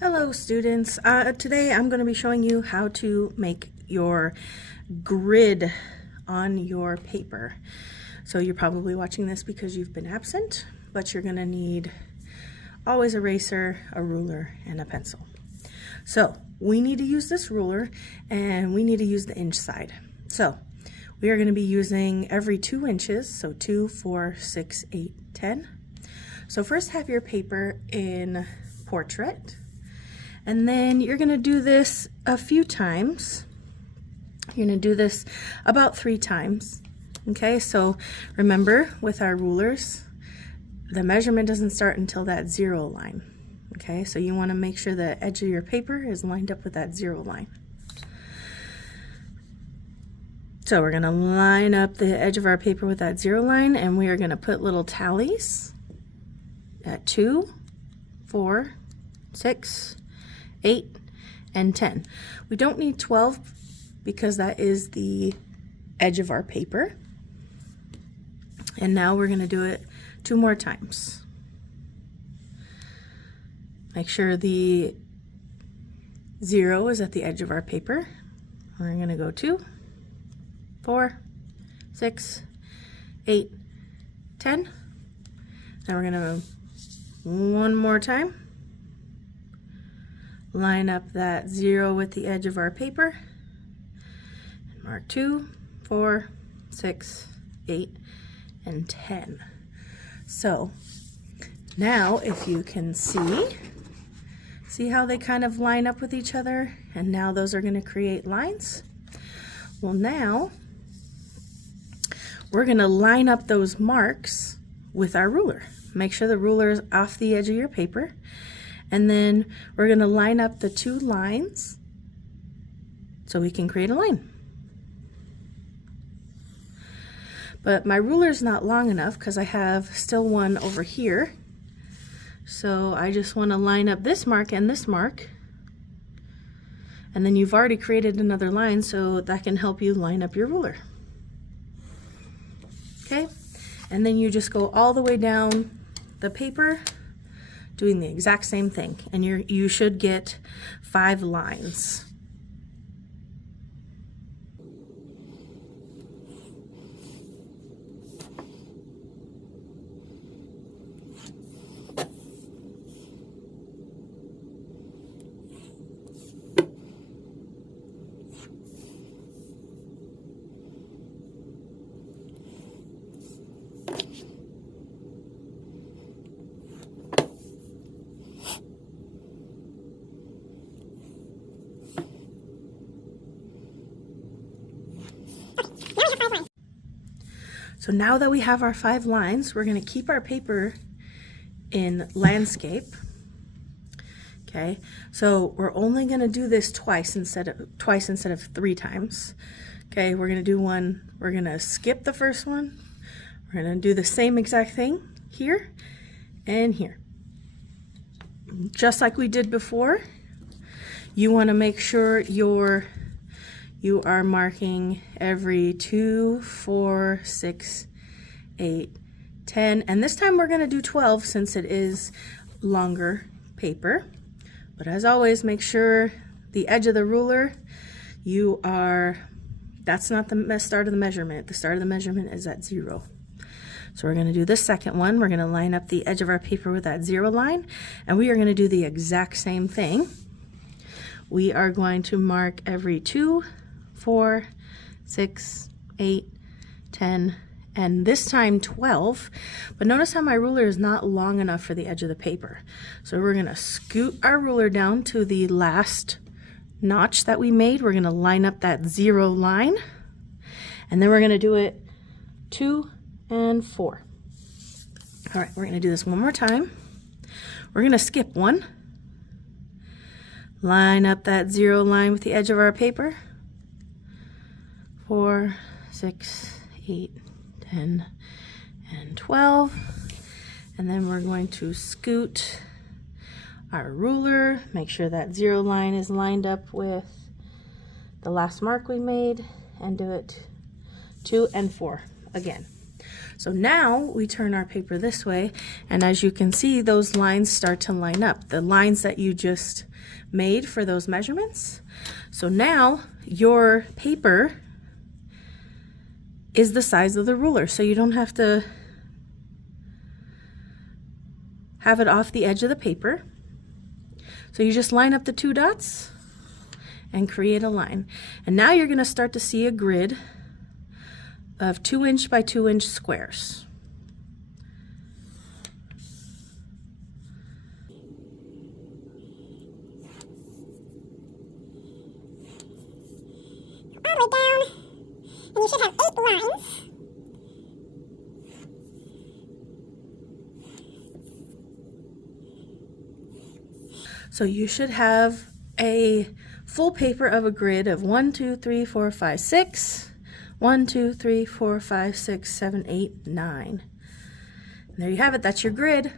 Hello students, today I'm going to be showing you how to make your grid on your paper. So you're probably watching this because you've been absent, but you're going to need always a eraser, a ruler, and a pencil. So we need to use this ruler and we need to use the inch side. So we are going to be using every 2 inches, so 2, 4, 6, 8, 10. So first have your paper in portrait. And then you're going to do this a few times. You're going to do this about 3 times. Okay, so remember with our rulers, the measurement doesn't start until that 0 line. Okay, so you want to make sure the edge of your paper is lined up with that 0 line. So we're going to line up the edge of our paper with that 0 line, and we are going to put little tallies at 2, 4, 6, 8, and 10. We don't need 12 because that is the edge of our paper. And now we're going to do it 2 more times. Make sure the 0 is at the edge of our paper. We're going to go 2, 4, 6, 8, 10. Then we're going to one more time. Line up that 0 with the edge of our paper. Mark 2, 4, 6, 8, and 10. So now if you can see how they kind of line up with each other, and now those are going to create lines. Well, now we're going to line up those marks with our ruler. Make sure the ruler is off the edge of your paper. And then we're going to line up the 2 lines so we can create a line. But my ruler is not long enough because I have still one over here. So I just want to line up this mark and this mark. And then you've already created another line, so that can help you line up your ruler. Okay? And then you just go all the way down the paper, doing the exact same thing, and you should get 5 lines. So now that we have our 5 lines, we're going to keep our paper in landscape. Okay, so we're only going to do this twice instead of 3 times. Okay, we're going to do one, we're going to skip the first one. We're going to do the same exact thing here and here. Just like we did before, you want to make sure you are marking every 2, 4, 6, 8, 10, and this time we're going to do 12 since it is longer paper. But as always, make sure the edge of the ruler, that's not the start of the measurement. The start of the measurement is at 0. So we're going to do this second one. We're going to line up the edge of our paper with that 0 line, and we are going to do the exact same thing. We are going to mark every 2, 4, 6, 8, 10, and this time 12. But notice how my ruler is not long enough for the edge of the paper. So we're going to scoot our ruler down to the last notch that we made. We're going to line up that 0 line, and then we're going to do it 2 and 4. All right, we're going to do this one more time. We're going to skip one. Line up that 0 line with the edge of our paper. 4, 6, 8, 10, and 12. And then we're going to scoot our ruler, make sure that 0 line is lined up with the last mark we made, and do it 2 and 4 again. So now we turn our paper this way, and as you can see, those lines start to line up, the lines that you just made for those measurements. So now your paper is the size of the ruler, so you don't have to have it off the edge of the paper. So you just line up the 2 dots and create a line. And now you're going to start to see a grid of 2-inch by 2-inch squares. All the way down, and you should have 8 lines. So you should have a full paper of a grid of 1, 2, 3, 4, 5, 6. 1, 2, 3, 4, 5, 6, 7, 8, 9. And there you have it. That's your grid.